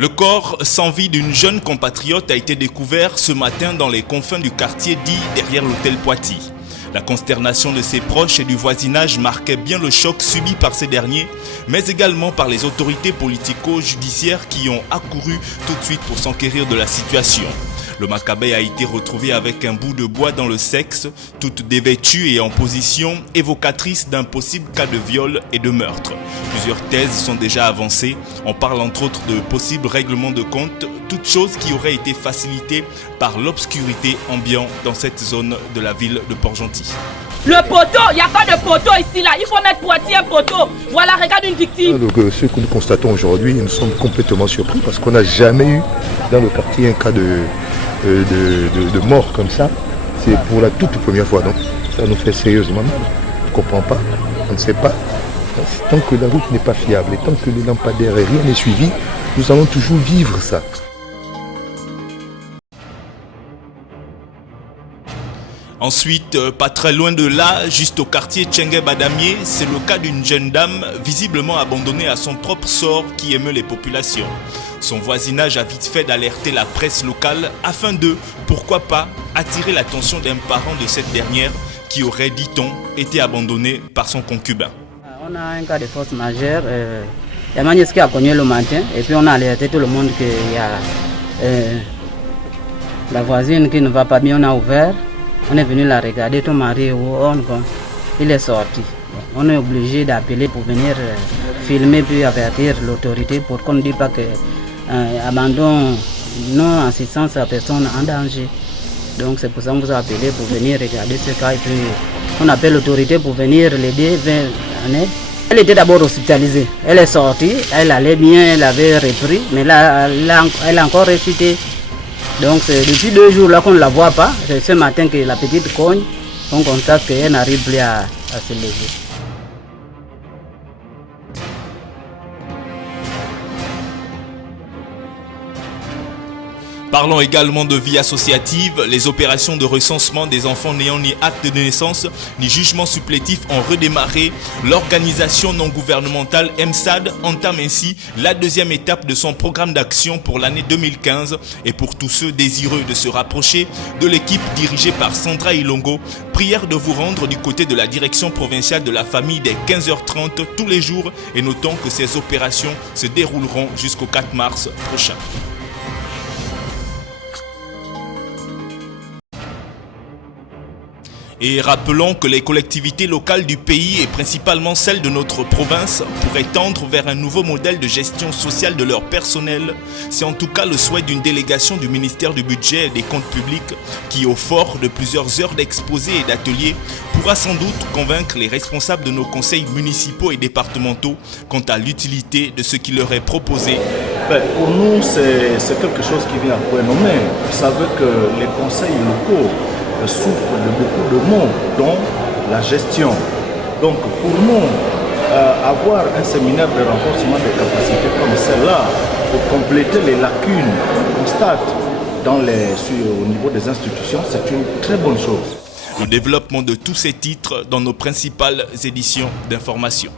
Le corps sans vie d'une jeune compatriote a été découvert ce matin dans les confins du quartier dit derrière l'hôtel Poitiers. La consternation de ses proches et du voisinage marquait bien le choc subi par ces derniers, mais également par les autorités politico-judiciaires qui ont accouru tout de suite pour s'enquérir de la situation. Le Macabé a été retrouvé avec un bout de bois dans le sexe, toute dévêtue et en position évocatrice d'un possible cas de viol et de meurtre. Plusieurs thèses sont déjà avancées. On parle entre autres de possibles règlements de compte, toute chose qui aurait été facilitée par l'obscurité ambiante dans cette zone de la ville de Port-Gentil. Le poteau, il n'y a pas de poteau ici là, il faut mettre Poitiers un poteau. Voilà, regarde une victime. Donc ce que nous constatons aujourd'hui, nous sommes complètement surpris parce qu'on n'a jamais eu dans le quartier un cas de mort comme ça. C'est pour la toute première fois, donc ça nous fait sérieusement mal. On ne comprend pas, on ne sait pas. Tant que la route n'est pas fiable et tant que les lampadaires et rien n'est suivi, nous allons toujours vivre ça. Ensuite, pas très loin de là, juste au quartier Tchengue-Badamier, c'est le cas d'une jeune dame visiblement abandonnée à son propre sort qui émeut les populations. Son voisinage a vite fait d'alerter la presse locale afin de, pourquoi pas, attirer l'attention d'un parent de cette dernière qui aurait, dit-on, été abandonné par son concubin. On a un cas de force majeure. Il y a Magnès qui a cogné le matin et puis on a alerté tout le monde qu'il y a la voisine qui ne va pas bien, on a ouvert. On est venu la regarder, ton mari, il est sorti. On est obligé d'appeler pour venir filmer puis avertir l'autorité pour qu'on ne dise pas que abandon, non assistance à personne en danger. Donc c'est pour ça qu'on vous a appelé pour venir regarder ce cas et puis on appelle l'autorité pour venir l'aider. Elle était d'abord hospitalisée. Elle est sortie, elle allait bien, elle avait repris, mais là elle a encore récité. Donc c'est depuis 2 jours là qu'on ne la voit pas. C'est ce matin que la petite cogne, on constate qu'elle n'arrive plus à se lever. Parlons également de vie associative. Les opérations de recensement des enfants n'ayant ni acte de naissance ni jugement supplétif ont redémarré. L'organisation non gouvernementale EMSAD entame ainsi la 2e étape de son programme d'action pour l'année 2015. Et pour tous ceux désireux de se rapprocher de l'équipe dirigée par Sandra Ilongo, prière de vous rendre du côté de la direction provinciale de la famille dès 15h30 tous les jours. Et notons que ces opérations se dérouleront jusqu'au 4 mars prochain. Et rappelons que les collectivités locales du pays et principalement celles de notre province pourraient tendre vers un nouveau modèle de gestion sociale de leur personnel. C'est en tout cas le souhait d'une délégation du ministère du Budget et des Comptes Publics qui, au fort de plusieurs heures d'exposés et d'ateliers, pourra sans doute convaincre les responsables de nos conseils municipaux et départementaux quant à l'utilité de ce qui leur est proposé. Pour nous, c'est quelque chose qui vient à point nommé. Vous savez que les conseils locaux souffrent de beaucoup de maux, dont la gestion. Donc pour nous, avoir un séminaire de renforcement des capacités comme celle-là, pour compléter les lacunes qu'on constate au niveau des institutions, c'est une très bonne chose. Le développement de tous ces titres dans nos principales éditions d'information.